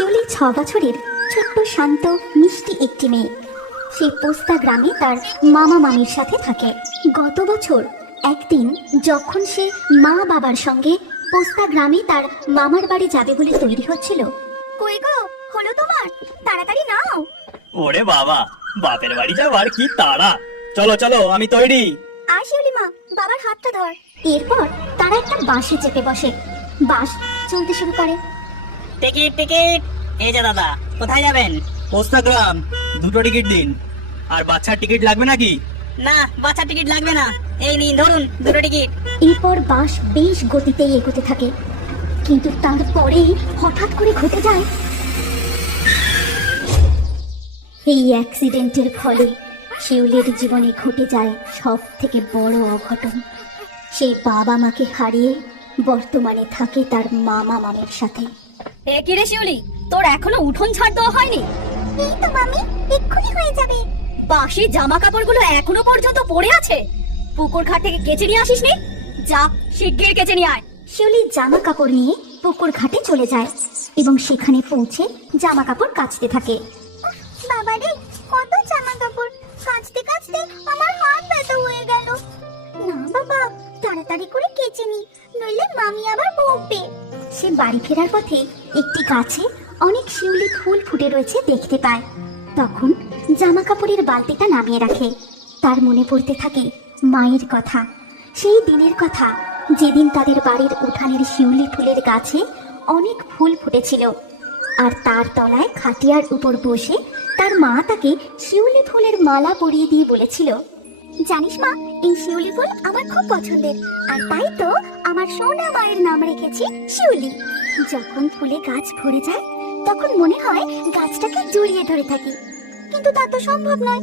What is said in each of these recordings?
শিউলি ছ বছরের ছোট্ট শান্ত মিষ্টি একটি মেয়ে। সে পোস্তা গ্রামে তার মামা মামির সাথে থাকে। গত বছর একদিন যখন সে মা বাবার সঙ্গে পোস্তা গ্রামে তার মামার বাড়ি যাবে বলে তৈরি হচ্ছিল কই গো হলো তোমার? তাড়াতাড়ি নাও। ওরে বাবা বাপের বাড়ি যাবার কি তাড়া। চলো চলো আমি তৈরি। আর শিউলি মা বাবার হাতটা ধর। এরপর তারা একটা বাসে চেপে বসে। বাস চলতে শুরু করে। Ticket ticket. এই যে দাদা কোথায় যাবেন? পোস্তাগ্রাম দুটো টিকিট দিন। আর বাচ্চার টিকিট লাগবে নাকি? না বাচ্চা টিকিট লাগবে না। এই নিন ধরুন দুটো টিকিট। এরপর বাস বেশ গতিতে এগোতে থাকে। কিন্তু তারপরেই হঠাৎ করে ঘটে যায় এই অ্যাক্সিডেন্টের ফলে। শিউলির জীবনে ঘটে যায় সব থেকে বড় অঘটন। সে বাবা মাকে হারিয়ে বর্তমানে থাকে তার মামা মামের সাথে। এ কি রে শিউলি? তোর এখনও উঠোন ছাড় দেওয়া হয়নি? এই তো মামি এক্ষুনি হয়ে যাবে। বাসি জামা কাপড়গুলো এখনও পর্যন্ত পড়ে আছে। পুকুর ঘাট থেকে কেচে নিয়ে আসিস নি? যা শিগগির কেচে নিয়ে আয়। শিউলি জামা কাপড় নিয়ে পুকুর ঘাটে চলে যায় এবং সেখানে পৌঁছে জামা কাপড় কাচতে থাকে। বাবারে কত জামা কাপড় কাচতে বাড়ি ফেরার পথে একটি গাছে অনেক শিউলি ফুল ফুটে রয়েছে দেখতে পায়। তখন জামা কাপড়ের বালতিটা নামিয়ে রাখে। তার মনে পড়তে থাকে মায়ের কথা। সেই দিনের কথা যেদিন তাদের বাড়ির উঠানের শিউলি ফুলের গাছে অনেক ফুল ফুটেছিল। আর তার তলায় খাটিয়ার উপর বসে তার মা তাকে শিউলি ফুলের মালা পরিয়ে দিয়ে বলেছিল, জানিস মা এই শিউলি ফুল আমার খুব পছন্দের। আর তাই তো আমার সোনা মায়ের নাম রেখেছি শিউলি। যখন ফুলে গাছ ভরে যায়, তখন মনে হয় গাছটাকে জড়িয়ে ধরে থাকি। কিন্তু তা তো সম্ভব নয়।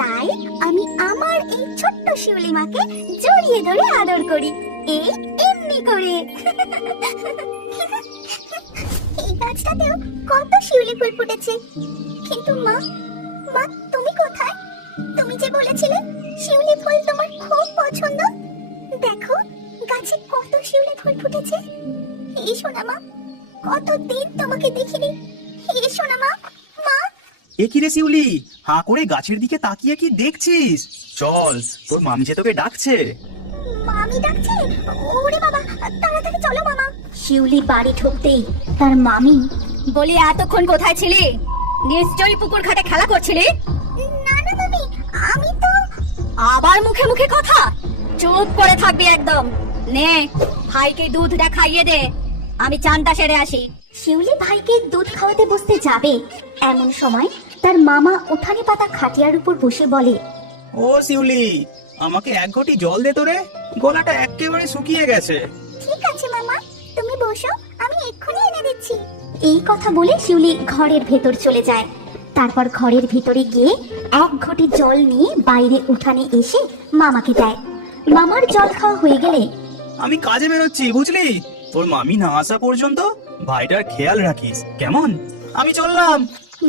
তাই আমি আমার এই ছোট্ট শিউলি মাকে জড়িয়ে ধরে আদর করি। এই এমনি করে। এই গাছটাতেও কত শিউলি ফুল ফুটেছে। কিন্তু মা মা তুমি কোথায়? বলেছিলে? শিউলি ফুল তোমার খুব পছন্দ। দেখো গাছে কত শিউলি ফুল ফুটেছে। এই সোনা মা কতদিন তোমাকে দেখিনি। এই সোনা মা মা! এ কি রে শিউলি? হাঁ করে গাছের দিকে তাকিয়ে কি দেখছিস? চল তোর মামি যে তোকে ডাকছে। মামি ডাকছে? ওরে বাবা তাড়াতাড়ি চলো মামা। শিউলি বাড়ি ঢুকতেই তার মামি বলি এতক্ষণ কোথায় ছিলি? নিশ্চয়ই পুকুর ঘাটে খেলা করছিলি? আবার মুখে মুখে কথা? চুপ করে থাকবি একদম। নে ভাইকে দুধটা খাইয়ে দে। আমি চানটা সেরে আসি। শিউলি ভাইকে দুধ খাওয়াতে বসতে যাবে। এমন সময় তার মামা উঠানে পাতা খাটিয়ার উপর বসে বলে ও শিউলি আমাকে এক ঘটি জল দে তোরে গলাটা একেবারে শুকিয়ে গেছে। ঠিক আছে মামা তুমি বসো আমি এক্ষুনি এনে দিচ্ছি। এই কথা বলে শিউলি ঘরের ভেতর চলে যায়। তারপর ঘরের ভিতরে গিয়ে এক ঘটি জল নিয়ে বাইরে উঠানে এসে মামাকে দেয়। মামার জল খাওয়া হয়ে গেলে আমি কাজে বেরোচ্ছি বুঝলি? তোর মামি না আসা পর্যন্ত ভাইটার খেয়াল রাখিস কেমন? আমি চললাম।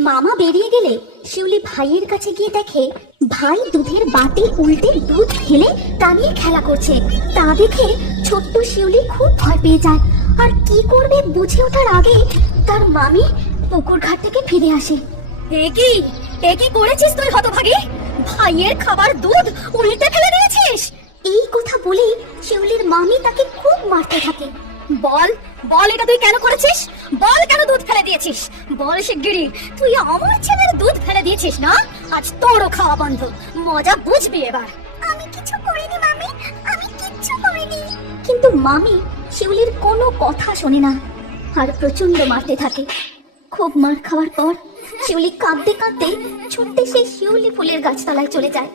মামা বেরিয়ে গেলে শিউলি ভাইয়ের কাছে গিয়ে দেখে ভাই দুধের বাটি উল্টে দুধ ফেলে তা নিয়ে খেলা করছে। তা দেখে ছোট্ট শিউলি খুব ভয় পেয়ে যায়। আর কি করবে বুঝে ওঠার আগে তার মামি পুকুর ঘাট থেকে ফিরে আসে। এ কি? এ কি করেছিস তুই হতভাগী? ভাইয়ের খাবার দুধ উল্টে ফেলে দিয়েছিস? এই কথা বলেই শিউলির মামি তাকে খুব মারতে থাকে। বল বল এটা তুই কেন করেছিস? বল কেন দুধ ফেলে দিয়েছিস? বল শিগগিরি তুই আমার ছেলের দুধ ফেলে দিয়েছিস না? আজ তোরও খাওয়া বন্ধ। মজা বুঝবি এবার। আমি কিছু করিনি মামি আমি কিচ্ছু করিনি। কিন্তু মামি শিউলির কোনো কথা শোনে না আর প্রচণ্ড মারতে থাকে। খুব মার খাওয়ার পর শিউলি কাঁদতে কাঁদতে ছুটতে সেই শিউলি ফুলের গাছতলায় চলে যায়।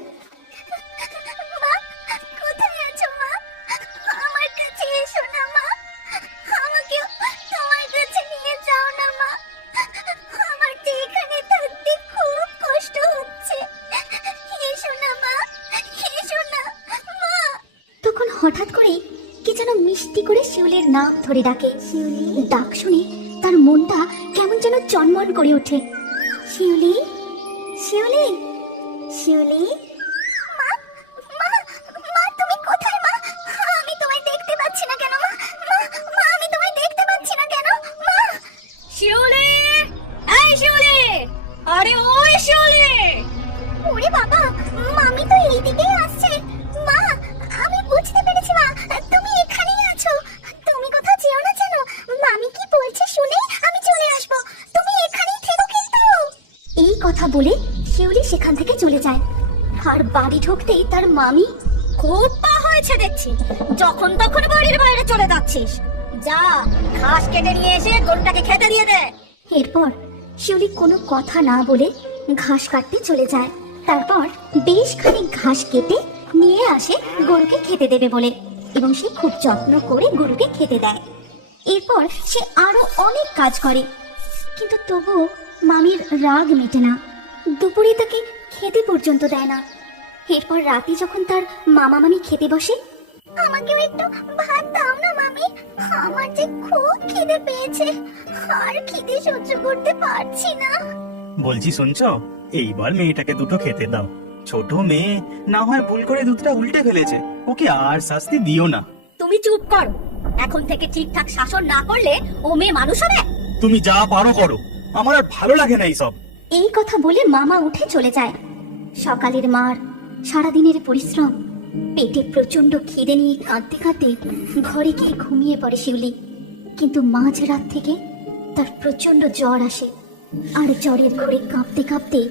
হঠাৎ করে কি যেন মিষ্টি করে শিউলির নাম ধরে ডাকে। শিউলি ডাক শুনে তার মনটা কেমন যেন চনমন করে ওঠে। শিউলি? শিউলি? শিউলি? মা মা মা তুমি কোথায় মা? আমি তোমায় দেখতে পাচ্ছি না কেন মা? মা মা আমি তোমায় দেখতে পাচ্ছি না কেন মা? শিউলি! আরে ওই শিউলি! ওরে বাবা মামি তো এই ঢুকতেই তার মামি খুব পা হয়েছে দেখছি। যখন তখন বাড়ির বাইরে চলে যাচ্ছিস। যা, ঘাস কেটে নিয়ে এসে গরুটাকে খেতে দিয়ে দে। এরপর শিউলি কোনো কথা না বলে ঘাস কাটতে চলে যায়। তারপর বেশ খানিক ঘাস কেটে নিয়ে আসে গরুকে খেতে দেবে বলে এবং সে খুব যত্ন করে গরুকে খেতে দেয়। এরপর সে আরও অনেক কাজ করে। কিন্তু তবুও মামির রাগ মেটে না। দুপুরে তাকে খেতে পর্যন্ত দেয় না। এরপর রাতে যখন তার মামা মামি খেতে বসে আমাকেও একটু ভাত দাও না মামি? আমার যে খুব খিদে পেয়েছে আর খিদে সহ্য করতে পারছি না। বলছি শুনছো? এইবার মেয়েটাকে দুটো খেতে দাও। ছোট মেয়ে না হয় ভুল করে দুধটা উল্টে ফেলেছে। ওকে আর শাস্তি দিও না। তুমি চুপ করো। এখন থেকে ঠিকঠাক শাসন না করলে ও মেয়ে মানুষ হবে। তুমি যা পারো করো। আমার আর ভালো লাগে না এইসব। এই কথা বলে মামা উঠে চলে যায়। সকালের মার সারাদিনের পরিশ্রম। পেটে প্রচণ্ড খিদে নিয়ে কাঁদতে কাঁদতে ঘরে গিয়ে ঘুমিয়ে পড়ে শিউলি। কিন্তু মাঝ রাত থেকে তার প্রচণ্ড জ্বর আসে। আর জ্বরের ঘরে কাঁপতে কাঁপতে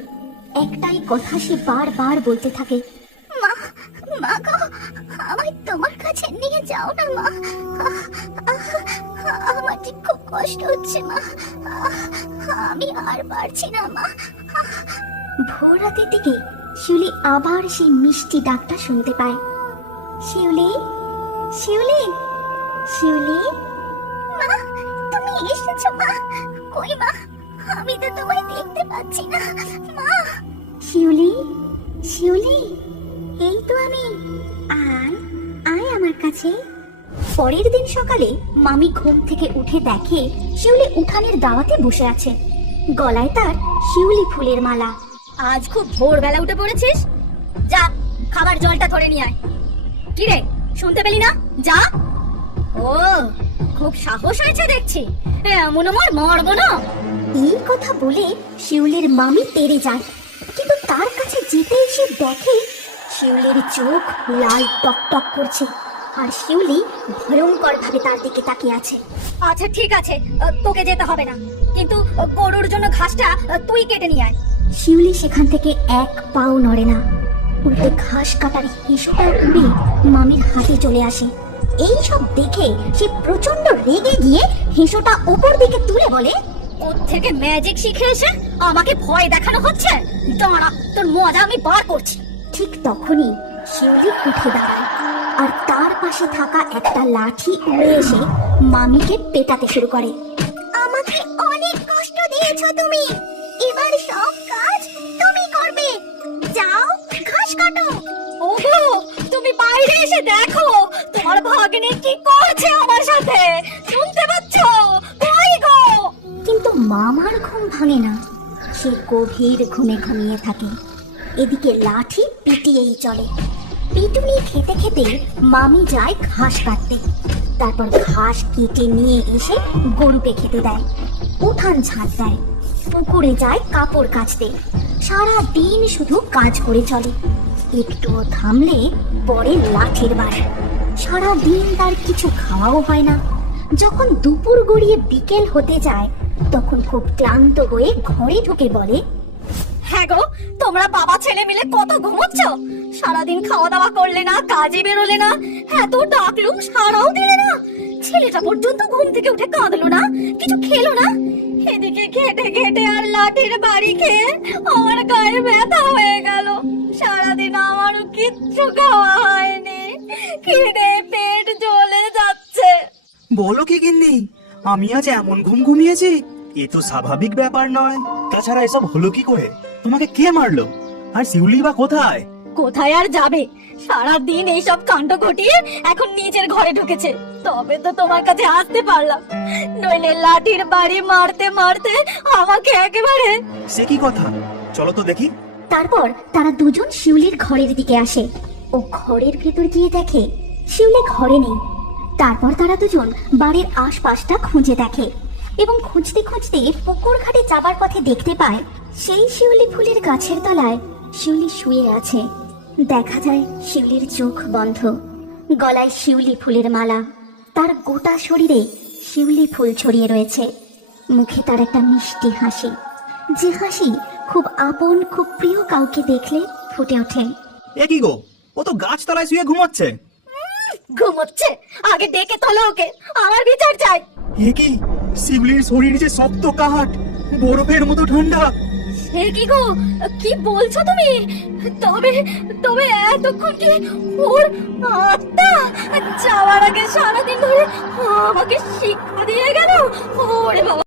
একটাই কথা সে বারবার বলতে থাকে। মা মা গো, আমায় তোমার কাছে নিয়ে যাও না, মা। আমার যে খুব কষ্ট হচ্ছে, মা। আমি আর পারছি না, মা। ভোর রাতের দিকে শিউলি আবার সেই মিষ্টি ডাকটা শুনতে পায়। শিউলি শিউলি শিউলি, মা, তুমি এসেছ, মা। কই মা, আমি তো তোমায় দেখতে পাচ্ছি না, মা। শিউলি শিউলি, এই তো আমি। আয় আয় আমার কাছে। পরের দিন সকালে মামি ঘুম থেকে উঠে দেখে শিউলি উঠানের দাওয়াতে বসে আছে। গলায় তার শিউলি ফুলের মালা। আজ খুব ভোরবেলা উঠে পড়েছিস? যা খাবার জলটা ধরে নিয়ে আয়। কি রে শুনতে পেলি না? যা। ও খুব সাহস হয়েছে দেখছি। এমন আমার মারবো না। এই কথা বলে শিউলির মামি তেড়ে যায়। কিন্তু তার কাছে যেতে এসে দেখে শিউলির চোখ লাল টক টক করছে আর শিউলি ভয়ঙ্কর ভাবে তার দিকে তাকিয়ে আছে। আচ্ছা ঠিক আছে তোকে যেতে হবে না। কিন্তু গরুর জন্য ঘাসটা তুই কেটে নিয়ে আয়। শিউলি সেখান থেকে এক পাও নড়ে না। উল্টে ঘাস কাটার হিসুটা উড়ে মামির হাতে চলে আসে। এই সব দেখে সে প্রচণ্ড রেগে গিয়ে হিসুটা ওপর দিকে তুলে বলে ওর থেকে ম্যাজিক শিখে এসে আমাকে ভয় দেখানো হচ্ছে? দাঁড়া, তোর মজা আমি বার করছি। ঠিক তখনই শিউলি উঠে দাঁড়ায়, আর তার পাশে থাকা একটা লাঠি উড়ে এসে মামিকে পেটাতে শুরু করে। আমাকে অনেক কষ্ট দিয়েছ তুমি। এবার সব কাজ তুমি করবে। যাও ঘাস কাটো। ওগো তুমি বাইরে এসে দেখো তোমার ভাগ্নে কি করছে আমার সাথে? শুনতে পাচ্ছ? কই গো? কিন্তু মামার ঘুম ভাঙে না। সে গভীর ঘুমে ঘুমিয়ে থাকে। এদিকে লাঠি পিটিয়েই চলে। পিটুনি খেতে খেতে মামি যায় ঘাস কাটতে। তারপর ঘাস কেটে নিয়ে এসে গরুকে খেতে দেয়। উঠান ঝাঁট দেয়। পুকুরে যায় কাপড় কাচতে। সারা দিন শুধু কাজ করে চলে। একটুও থামলে পরে লাঠির বার। সারা দিন তার কিছু খাওয়াও হয় না। যখন দুপুর গড়িয়ে বিকেল হতে যায়, তখন খুব ক্লান্ত হয়ে ঘরে ঢুকে বলে হ্যাঁ গো, তোমরা বাবা ছেলে মিলে কত ঘুমোচ্ছ? সারাদিন খাওয়া দাওয়া করলে না, কাজে বেরোলে না, এত ডাকলুম, সারাও দিলে না। ছেলেটা পর্যন্ত ঘুম থেকে উঠে কাঁদলো না, কিছু খেলো না। এদিকে খেটে খেটে আর লাঠির বাড়ি খেয়ে আমার গায়ে ব্যথা হয়ে গেল। সারাদিন আমারও কিচ্ছু খাওয়া হয়নি। খিদে পেট জ্বলে যাচ্ছে। বলো কি গিন্নি আমি আজ এমন ঘুম ঘুমিয়েছি? এ তো স্বাভাবিক ব্যাপার নয়। তাছাড়া এসব হলো কি করে? তোমাকে কে মারলো? আর শিউলি বা কোথায়? কোথায় আর যাবে? সারা দিন এইসব কাণ্ড ঘটিয়ে এখন নিজের ঘরে ঢুকেছে। তবে তো তোমার কাছে আসতে পারলাম। নইলে লাঠির বাড়ি মারতে মারতে আমাকে একেবারে সে কি কথা? চলো তো দেখি। তারপর তারা দুজন শিউলির ঘরের দিকে আসে। ও ঘরের ভেতর গিয়ে দেখে শিউলি ঘরে নেই। তারপর তারা দুজন বাড়ির আশপাশটা খুঁজে দেখে এবং খুঁজতে খুঁজতে পুকুর ঘাটে যাবার পথে দেখতে পায় সেই শিউলি ফুলের গাছের তলায় শিউলি শুয়ে আছে। দেখা যায় শিউলির চোখ বন্ধ। গলায় শিউলি ফুলের মালা। তার গোটা শরীরে শিউলি ফুল ছড়িয়ে রয়েছে। মুখে তার একটা মিষ্টি হাসি। যে হাসি খুব আপন খুব প্রিয় কাউকে দেখলে ফুটে ওঠে। এ কি গো? ও তো গাছতলায় শুয়ে ঘুমাচ্ছে। ঘুমোচ্ছে? আগে ডেকে তোলো ওকে। আমার বিচার চাই। এ কি? শিউলির শরীর যে শক্ত কাঠ বরফের মতো ঠান্ডা। সে কি গো, কি বলছো তুমি? তবে তবে এতক্ষণ কি ওর আত্মা যাওয়ার আগে সারাদিন ধরে আমাকে শিক্ষা দিয়ে গেল? ওরে বাবা।